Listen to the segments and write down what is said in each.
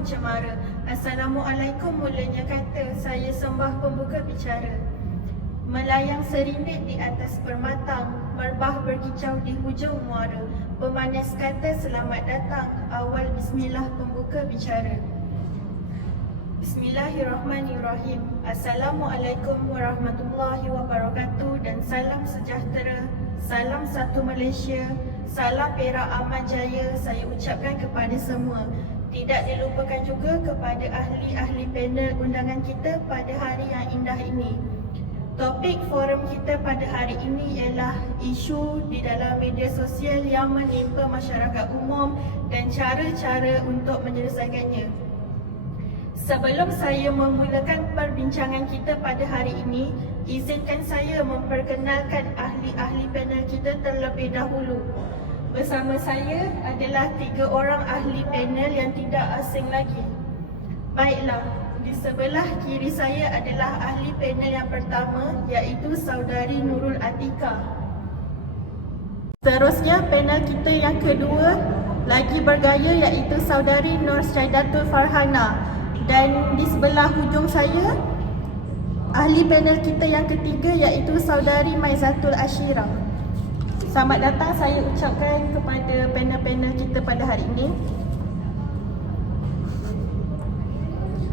mencemara. Assalamualaikum mulanya kata, saya sembah pembuka bicara. Melayang serindik di atas permatang, merbah berkicau di hujung muara. Pemanas kata selamat datang, awal bismillah pembuka bicara. Bismillahirrahmanirrahim. Assalamualaikum warahmatullahi wabarakatuh dan salam sejahtera. Salam satu Malaysia. Salam Perak Aman Jaya saya ucapkan kepada semua. Tidak dilupakan juga kepada ahli-ahli panel undangan kita pada hari yang indah ini. Topik forum kita pada hari ini ialah isu di dalam media sosial yang menimpa masyarakat umum dan cara-cara untuk menyelesaikannya. Sebelum saya memulakan perbincangan kita pada hari ini, izinkan saya memperkenalkan ahli-ahli panel kita terlebih dahulu. Bersama saya adalah 3 orang ahli panel yang tidak asing lagi. Baiklah, di sebelah kiri saya adalah ahli panel yang pertama, iaitu Saudari Nurul Atika. Seterusnya panel kita yang kedua lagi bergaya, iaitu Saudari Nur Syaidatul Farhana. Dan di sebelah hujung saya, ahli panel kita yang ketiga, iaitu Saudari Maizatul Ashira. Selamat datang saya ucapkan kepada panel-panel kita pada hari ini.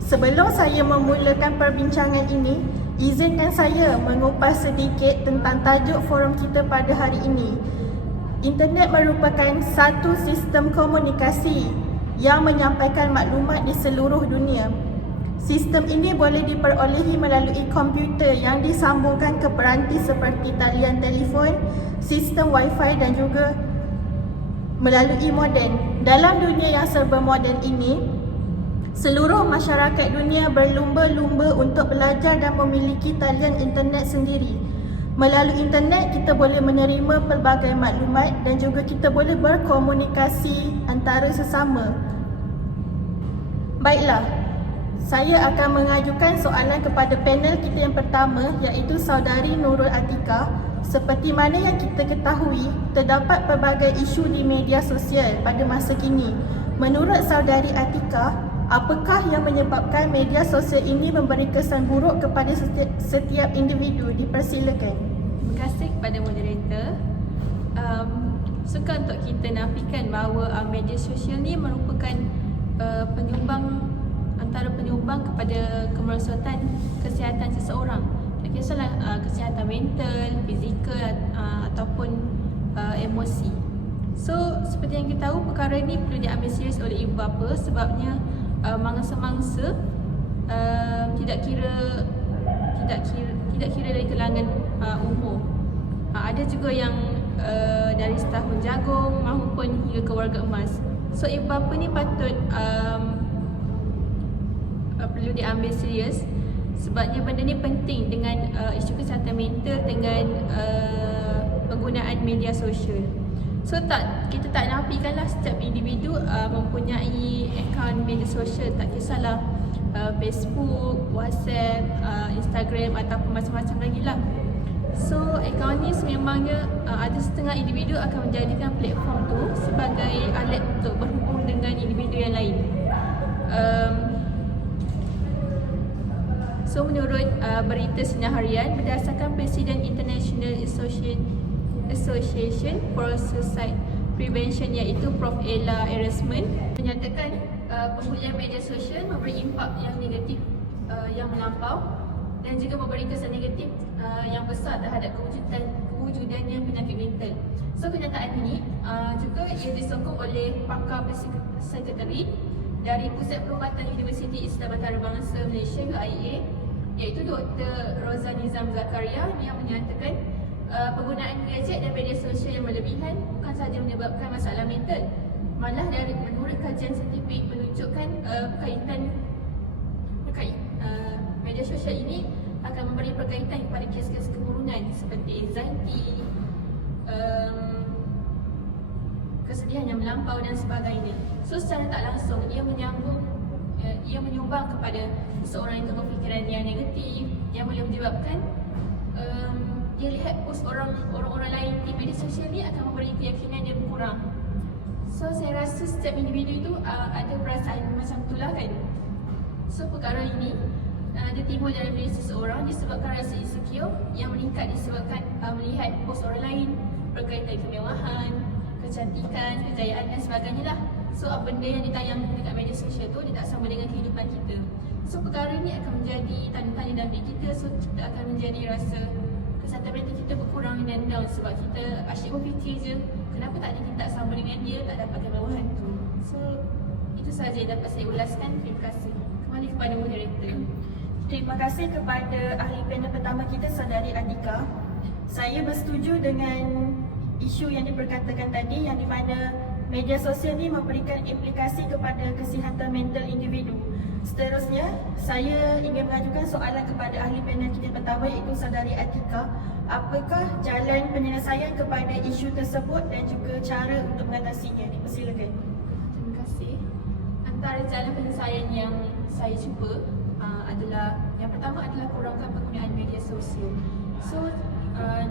Sebelum saya memulakan perbincangan ini, izinkan saya mengupas sedikit tentang tajuk forum kita pada hari ini. Internet merupakan satu sistem komunikasi yang menyampaikan maklumat di seluruh dunia. Sistem ini boleh diperolehi melalui komputer yang disambungkan ke peranti seperti talian telefon, sistem wifi dan juga melalui modem. Dalam dunia yang serba moden ini, seluruh masyarakat dunia berlumba-lumba untuk belajar dan memiliki talian internet sendiri. Melalui internet, kita boleh menerima pelbagai maklumat dan juga kita boleh berkomunikasi antara sesama. Baiklah, saya akan mengajukan soalan kepada panel kita yang pertama, iaitu Saudari Nurul Atika. Seperti mana yang kita ketahui, terdapat pelbagai isu di media sosial pada masa kini. Menurut Saudari Atika, apakah yang menyebabkan media sosial ini memberi kesan buruk kepada setiap individu? Dipersilakan. Terima kasih kepada moderator. Suka untuk kita nafikan bahawa media sosial ni merupakan antara penyumbang kepada kemerosotan kesihatan seseorang. Tak kisahlah kesihatan mental, fizikal ataupun emosi. So, seperti yang kita tahu, perkara ini perlu diambil serius oleh ibu bapa sebabnya mangsa-mangsa tidak kira dari kalangan umur. Ada juga yang dari setahun jagung maupun hingga ke warga emas. So, ibu bapa ni patut perlu diambil serius sebabnya benda ni penting dengan isu kesihatan mental dengan penggunaan media sosial. So kita tak nafikanlah setiap individu mempunyai akaun media sosial, tak kisahlah Facebook, WhatsApp, Instagram ataupun macam-macam lagi lah. So akaun ni sememangnya ada setengah individu akan menjadikan platform tu sebagai alat untuk berhubung dengan individu yang lain. So menurut berita Sinar Harian berdasarkan Presiden International Association for Suicide Prevention, iaitu Prof. Ella Erasmus, menyatakan penggunaan media sosial memberi impak yang negatif yang melampau dan juga memberi kesan negatif yang besar terhadap kewujudannya penyakit mental. So kenyataan ini juga ia disokong oleh pakar psikiatri dari Pusat Perubatan Universiti Islam Antarabangsa Malaysia UIA, iaitu Dr. Roza Nizam Zakaria, yang menyatakan penggunaan gadget dan media sosial yang berlebihan bukan sahaja menyebabkan masalah mental, malah dari menurut kajian saintifik menunjukkan media sosial ini akan memberi berkaitan kepada kes-kes keburunan seperti anxiety, kesedihan yang melampau dan sebagainya. So secara tak langsung ia menyumbang kepada seseorang itu berfikiran yang negatif yang boleh menyebabkan dia lihat post orang-orang lain di media sosial ni akan memberi keyakinan dia berkurang. So saya rasa setiap individu itu ada perasaan macam tu lah kan. So perkara ini dia timbul dalam diri seseorang disebabkan rasa insecure yang meningkat disebabkan melihat post orang lain berkaitan kemewahan, kecantikan, kejayaan dan sebagainya lah. So benda yang ditayang dekat media sosial tu dia tak sama dengan kehidupan kita. So perkara ni akan menjadi tanda tanya dalam diri kita. So kita akan menjadi rasa kesihatan mental kita berkurang dan down sebab kita asyik berfikir je kenapa tak ada kita tak sama dengan dia, tak dapat kemewahan tu. So itu sahaja yang dapat saya ulaskan. Terima kasih. Kembali kepada moderator. Terima kasih kepada ahli panel pertama kita, Saudari Atika. Saya bersetuju dengan isu yang diperkatakan tadi, yang di mana media sosial ni memberikan implikasi kepada kesihatan mental individu. Seterusnya, saya ingin mengajukan soalan kepada ahli panel kita pertama, iaitu Saudari Atika. Apakah jalan penyelesaian kepada isu tersebut dan juga cara untuk mengatasinya? Dipersilakan. Terima kasih. Antara jalan penyelesaian yang saya cuba adalah, yang pertama adalah kurangkan penggunaan media sosial. So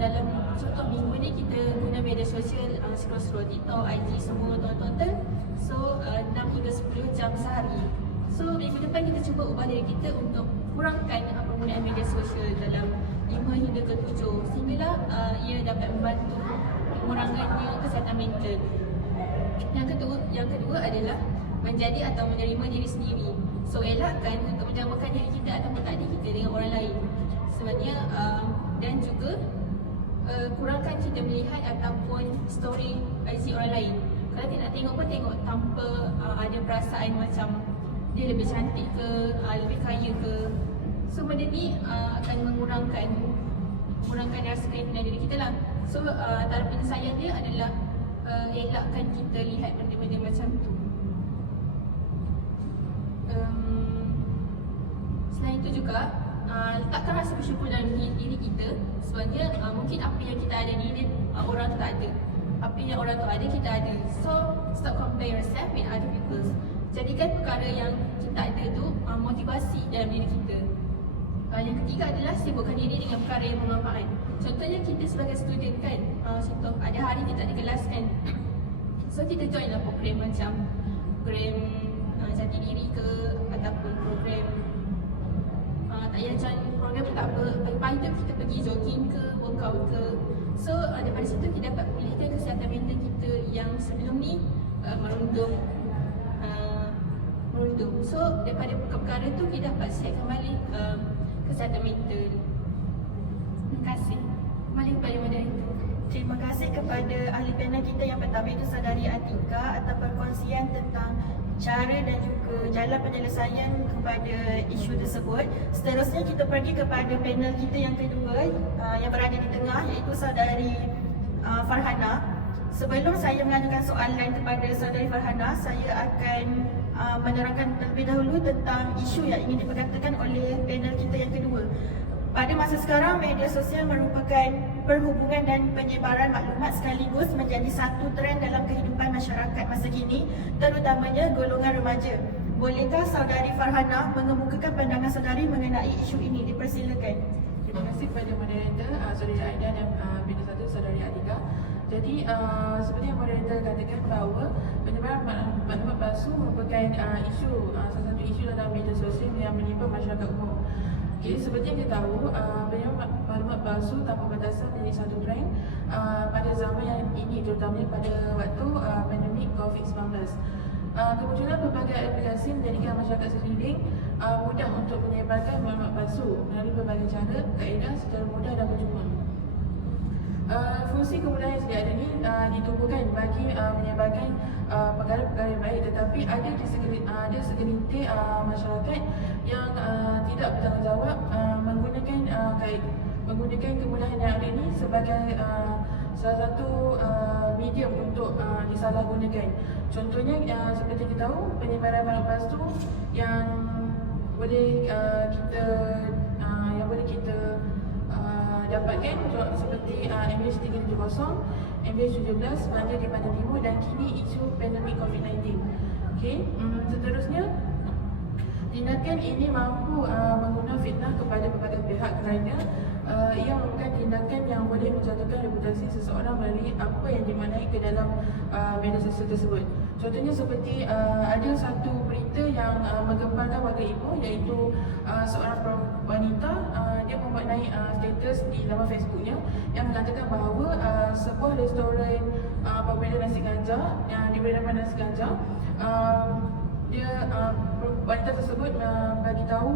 dalam contoh minggu ni kita guna media sosial, scroll TikTok, IG semua tonton. So 6 hingga 10 jam sehari. So minggu depan kita cuba ubah diri kita untuk kurangkan penggunaan media sosial dalam 5 hingga ke 7 sehinggalah ia dapat membantu mengurangannya kesihatan mental. Yang kedua adalah menjadi atau menerima diri sendiri. So elakkan untuk menjamakan diri kita ataupun takdir kita dengan orang lain. Sebenarnya dan juga kurangkan kita melihat ataupun story IG orang lain. Kalau tidak tengok pun tengok tanpa ada perasaan macam dia lebih cantik ke, lebih kaya ke. So benda ni akan mengurangkan rasa keyakinan diri kita lah. So antara penyelesaian dia adalah elakkan kita lihat benda-benda macam tu. Selain itu juga letakkan rasa bersyukur dalam diri kita. Sebenarnya mungkin apa yang kita ada ni orang tu tak ada. Apa yang orang tu ada kita ada. So stop compare yourself with other people. Jadikan perkara yang kita ada tu motivasi dalam diri kita. Yang ketiga adalah sibukkan diri dengan perkara yang bermanfaat. Contohnya kita sebagai student kan, contoh ada hari kita tak ada kelas kan. So kita join lah program macam program jati diri ke ataupun program tak payah join program pun tak apa. Pagi-pagi tu kita pergi jogging ke, workout ke. So daripada situ kita dapat pulihkan kesihatan mental kita yang sebelum ni merundum. So daripada perkara tu kita dapat sihatkan balik kesihatan mental. Terima kasih. Kembali kepada moderator. Terima kasih kepada ahli panel kita yang pertama, itu Saudari Atika, atas perkongsian tentang cara dan juga jalan penyelesaian kepada isu tersebut. Seterusnya kita pergi kepada panel kita yang kedua yang berada di tengah, iaitu Saudari Farhana. Sebelum saya mengajukan soalan kepada Saudari Farhana, saya akan menerangkan terlebih dahulu tentang isu yang ingin diperkatakan oleh panel kita yang kedua. Pada masa sekarang, media sosial merupakan perhubungan dan penyebaran maklumat sekaligus menjadi satu trend dalam kehidupan masyarakat masa kini, terutamanya golongan remaja. Bolehkah Saudari Farhana mengemukakan pandangan saudari mengenai isu ini? Dipersilakan. Terima kasih kepada moderator, Saudari Aida dan panel satu, Saudari Atika. Jadi seperti yang moderator katakan bahawa penyebaran maklumat palsu merupakan salah satu isu dalam media sosial yang menimpa masyarakat umum. Okay, seperti yang kita tahu, penyebaran maklumat palsu tanpa batasan menjadi satu trend pada zaman yang ini, terutamanya pada waktu pandemik COVID-19. Kemunculan berbagai aplikasi menjadikan masyarakat sekeliling mudah untuk menyebarkan maklumat palsu melalui berbagai cara, kaedah secara mudah dan percuma. Fungsi kemudahan yang sedia ada ini ditubuhkan bagi menyebarkan perkara-perkara yang baik, tetapi ada segelintir masyarakat yang tidak bertanggungjawab menggunakan kemudahan yang ada ini sebagai salah satu medium untuk disalahgunakan. Contohnya seperti kita tahu, penyebaran maklumat palsu yang boleh kita dapatkan seperti MH 370, MH 17 melanda di Bandar Timur dan kini isu pandemik COVID-19. Okay. Seterusnya, tindakan ini mampu mengundang fitnah kepada berbagai pihak kerana ia merupakan tindakan yang boleh menjatuhkan reputasi seseorang melalui apa yang dimaknai ke dalam media sosial tersebut. Contohnya seperti ada satu berita yang menggemparkan warga Ipoh, iaitu seorang wanita dia memaknai status di laman Facebooknya yang mengatakan bahawa sebuah restoran popular nasi ganja yang diberi nama nasi ganja, wanita tersebut bagi tahu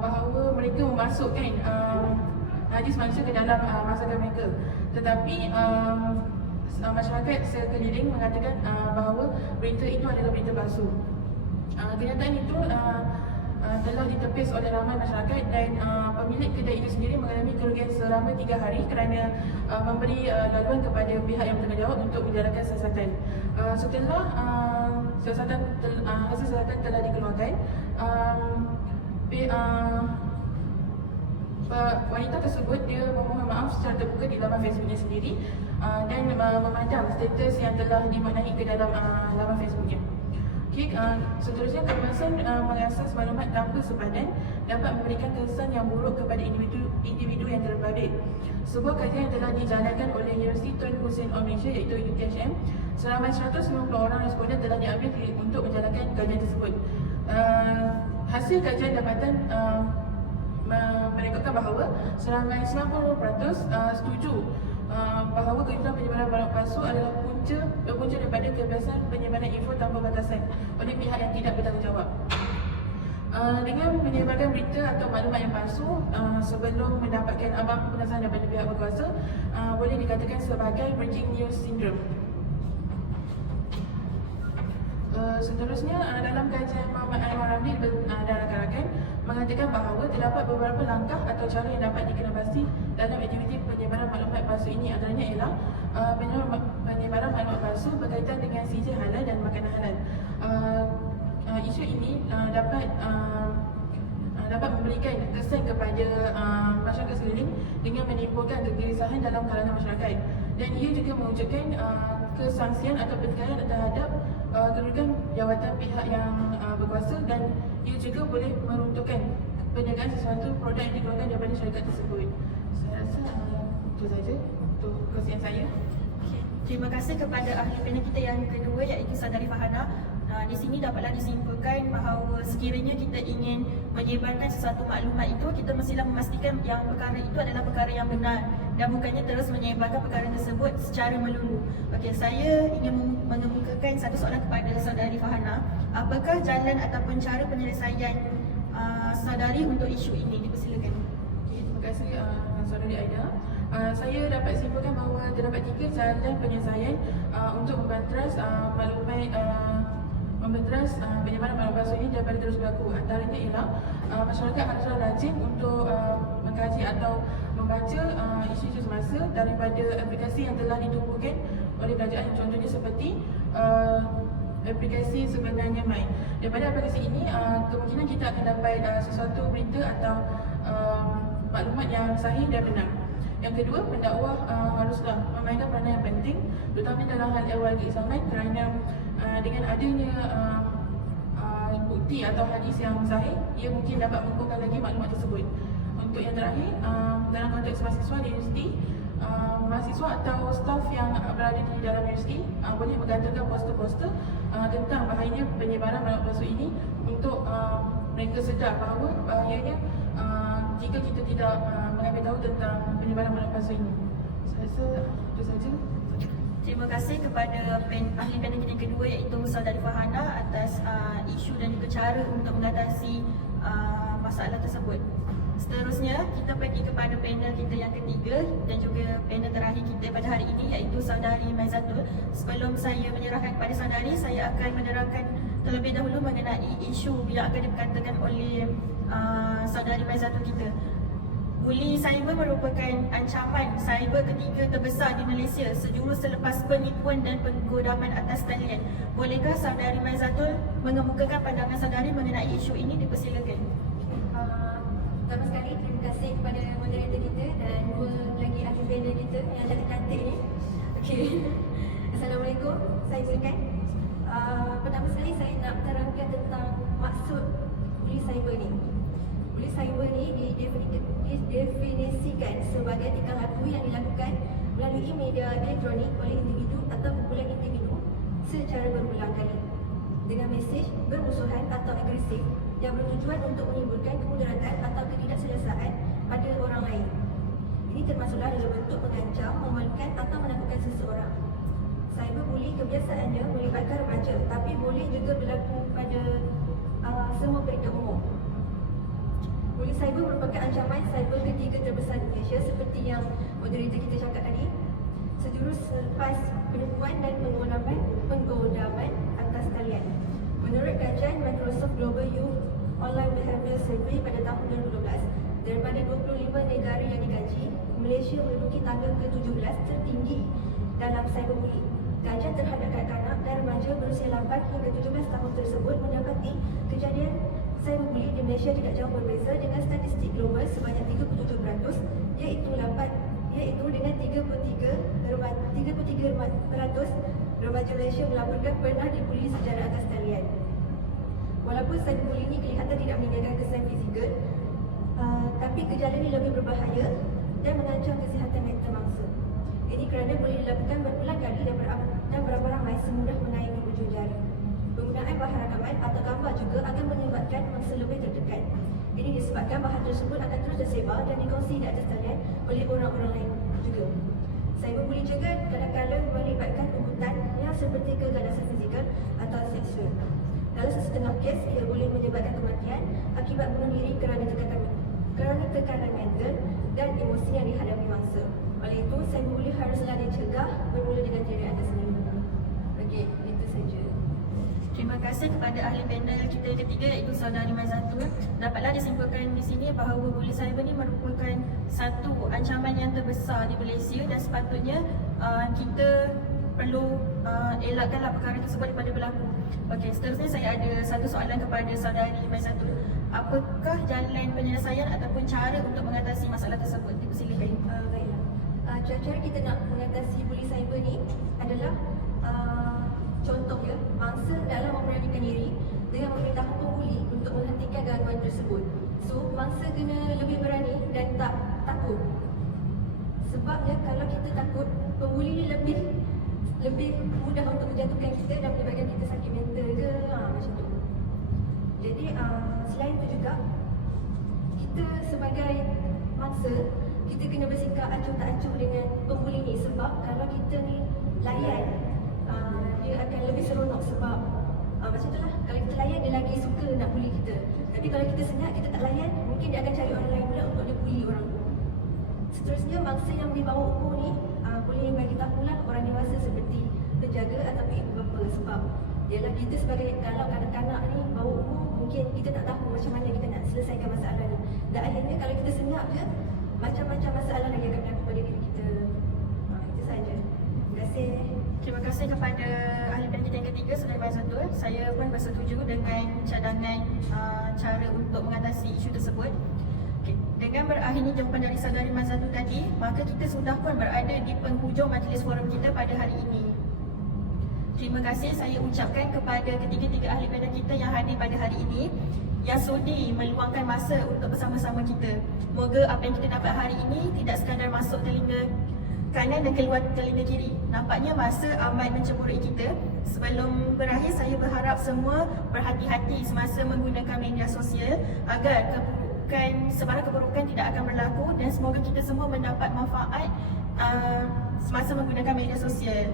bahawa mereka memasukkan najis manusia ke dalam masakan mereka. Tetapi masyarakat sekeliling mengatakan bahawa berita itu adalah berita palsu. Kenyataan itu telah ditepis oleh ramai masyarakat dan pemilik kedai itu sendiri mengalami kerugian selama 3 hari kerana memberi laluan kepada pihak yang bertanggungjawab untuk menjalankan siasatan. Setelah hasil siasatan telah dikeluarkan, wanita tersebut dia memohon maaf secara terbuka di laman Facebooknya sendiri dan memandang status yang telah dimaknai ke dalam laman Facebooknya. Okay, seterusnya, kemasan mengasas maklumat tanpa sepadan dapat memberikan kesan yang buruk kepada individu yang terpabrik. Sebuah kajian yang telah dijalankan oleh Universiti Tun Hussein of Malaysia, iaitu UTHM, seramai 190 orang responden telah diambil untuk menjalankan kajian tersebut. Hasil kajian dapatan merekodkan bahawa seramai 90% setuju bahawa kegiatan penyebaran barang palsu adalah punca daripada kebiasaan penyebaran info tanpa batasan oleh pihak yang tidak bertanggungjawab. Dengan menyebarkan berita atau maklumat yang palsu sebelum mendapatkan apa-apa pengesahan daripada pihak berkuasa, boleh dikatakan sebagai breaking news syndrome. Seterusnya, dalam kajian Muhammad Anwar Ramli dan rakan-rakan mengatakan bahawa terdapat beberapa langkah atau cara yang dapat dikenabasi dalam aktiviti penyebaran maklumat palsu ini. Antaranya ialah penyebaran maklumat palsu berkaitan dengan sijil halal dan makanan halal. Isu ini dapat memberikan kesan kepada masyarakat sekeliling dengan menimbulkan kegelisahan dalam kalangan masyarakat, dan ia juga mewujudkan kesangsian atau pertikaian terhadap kedudukan jawatan pihak yang berkuasa, dan ia juga boleh meruntuhkan perniagaan sesuatu produk yang dikeluarkan daripada syarikat tersebut. Saya rasa itu saja untuk kongsian saya. Terima kasih kepada ahli panel kita yang kedua, iaitu Saudari Fahana. Di sini dapatlah disimpulkan bahawa sekiranya kita ingin menyebarkan sesuatu maklumat itu, kita mestilah memastikan yang perkara itu adalah perkara yang benar dan bukannya terus menyebarkan perkara tersebut secara melulu. Okey, saya ingin mengemukakan satu soalan kepada Saudari Fahana. Apakah jalan ataupun cara penyelesaian saudari untuk isu ini? Dipersilakan. Okay, terima kasih Saudari Aida. Saya dapat simpulkan bahawa terdapat 3 jalan penyelesaian untuk membanteras penyebaran maklumat palsu ini daripada terus berlaku. Antaranya ialah masyarakat haruslah rajin untuk mengkaji atau membaca isu-isu semasa daripada aplikasi yang telah ditumbuhkan oleh kerajaan. Contohnya seperti aplikasi Sebenarnya Mai. Daripada aplikasi ini, kemungkinan kita akan dapat sesuatu berita atau maklumat yang sahih dan benar. Yang kedua, pendakwah haruslah memainkan peranan yang penting, terutama dalam hal ehwal keislaman, kerana dengan adanya bukti atau hadis yang sahih, ia mungkin dapat mengukuhkan lagi maklumat tersebut. Untuk yang terakhir, dalam konteks mahasiswa di universiti, mahasiswa atau staf yang berada di dalam universiti boleh menggantungkan poster-poster tentang bahayanya penyebaran maklumat palsu ini untuk mereka sedar bahawa bahayanya jika kita tidak mengambil tahu tentang penyebaran maklumat palsu ini. Saya rasa itu saja. Terima kasih kepada ahli panel kita yang kedua, iaitu Saudari Fahana, atas isu dan juga cara untuk mengatasi masalah tersebut. Seterusnya, kita pergi kepada panel kita yang ketiga dan juga panel terakhir kita pada hari ini, iaitu Saudari Maizatul. Sebelum saya menyerahkan kepada saudari, saya akan menerangkan terlebih dahulu mengenai isu yang akan dikatakan oleh Saudari Maizatul kita. Buli cyber merupakan ancaman cyber ketiga terbesar di Malaysia sejurus selepas penipuan dan penggodaman atas talian. Bolehkah Saudari Maizatul mengemukakan pandangan saudari mengenai isu ini? Dipersilakan. Pertama sekali, terima kasih kepada moderator kita dan dua lagi ahli panel kita yang cantik-cantik ni. Okey. Assalamualaikum, saya Zulkan. Pertama sekali saya nak terangkan tentang maksud buli cyber ni. Buli cyber ni bertujuan untuk menimbulkan kemudaratan atau ketidakselesaan pada orang lain. Ini termasuklah dalam bentuk mengancam, memalukan atau menakutkan seseorang. Cyberbullying kebiasaannya melibatkan remaja, tapi boleh juga berlaku pada semua peringkat umur. Bullying cyber merupakan ancaman cyber ketiga terbesar di Malaysia seperti yang moderator kita cakap tadi. Sejurus selepas penipuan dan penggodaman atas talian. Menurut kajian Microsoft Global Youth Online Behavior Survey pada tahun 2012, daripada 25 negara yang dikaji, Malaysia menduduki tangga ke-17 tertinggi dalam cyberbullying. Kajian terhadap kanak-kanak dan remaja berusia 8 hingga 17 tahun tersebut mendapati kejadian cyberbullying di Malaysia tidak jauh berbeza dengan statistik global sebanyak 37%, iaitu dengan 33% remaja Malaysia melaporkan pernah dibuli secara atas talian. Walaupun cyberbullying ini kelihatan tidak meninggalkan kesan fizikal, tapi gejala ini lebih berbahaya dan mengancam kesihatan mental mangsa. Ini kerana boleh dilakukan berulang kali dan berapa ramai semudah mengayunkan hujung jari. Penggunaan bahan rakaman atau gambar juga akan menyebabkan mangsa lebih tertekan. Ini disebabkan bahan tersebut akan terus tersebar dan dikongsi di atas talian oleh orang-orang lain juga. Cyberbullying juga kadang-kadang melibatkan ugutan yang seperti keganasan fizikal atau seksual. Dalam sesetengah kes, ia boleh menyebabkan kematian akibat bunuh diri kerana tekanan mental dan emosi yang dihadapi mangsa. Oleh itu, cyberbullying haruslah dicegah bermula dengan diri anda sendiri. Okey, itu saja. Terima kasih kepada ahli panel kita yang ketiga iaitu Saudari Maizatul. Dapatlah disimpulkan di sini bahawa bullying cyber ini merupakan satu ancaman yang terbesar di Malaysia dan sepatutnya kita perlu elakkanlah perkara tersebut daripada berlaku. Okey, seterusnya saya ada satu soalan kepada Saudari Maizatul. Apakah jalan penyelesaian ataupun cara untuk mengatasi masalah tersebut? Dipersilakan. Baiklah. Cara kita nak mengatasi bullying cyber ni adalah contohnya, mangsa dalam memberanikan diri dengan memberitahu pembuli untuk menghentikan gangguan tersebut. So, mangsa kena lebih berani dan tak takut. Sebabnya kalau kita takut, pembuli ni lebih mudah untuk menjatuhkan kita dan menyebabkan kita sakit mental ke, macam tu. Jadi, selain itu juga, kita sebagai mangsa, kita kena bersikap acuh tak acuh dengan pembuli ni. Sebab kalau kita ni layan, dia akan lebih seronok sebab macam tu lah. Kalau kita layan, dia lagi suka nak bully kita. Tapi kalau kita senyap, kita tak layan, mungkin dia akan cari orang lain pula untuk dia bully orang tu. Seterusnya, mangsa yang di bawah umur ni boleh bagi tahulah orang dewasa seperti penjaga ataupun ibu bapa. Sebab ialah kita sebagai, kalau kanak-kanak ni bawah umur, mungkin kita tak tahu macam mana kita nak selesaikan masalah ni. Dan akhirnya kalau kita senyap je, macam-macam masalah lagi akan berlaku pada diri kita. Itu saja. Terima kasih. Terima kasih kepada ahli panel kita yang ketiga, Saudari Maizatul. Saya pun bersetuju dengan cadangan cara untuk mengatasi isu tersebut. Okay. Dengan berakhirnya jawapan dari Saudari Maizatul tadi, maka kita sudah pun berada di penghujung majlis forum kita pada hari ini. Terima kasih saya ucapkan kepada ketiga-tiga ahli panel kita yang hadir pada hari ini, yang sudi meluangkan masa untuk bersama-sama kita. Moga apa yang kita dapat hari ini tidak sekadar masuk telinga kanan dan keluar telinga kiri. Nampaknya masa amat mencemburui kita. Sebelum berakhir, saya berharap semua berhati-hati semasa menggunakan media sosial agar sebarang keburukan tidak akan berlaku dan semoga kita semua mendapat manfaat semasa menggunakan media sosial.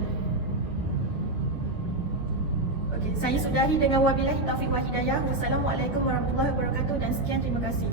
Okey, saya sudahi dengan wabillahi taufiq wal hidayah. Wassalamualaikum warahmatullahi wabarakatuh dan sekian, terima kasih.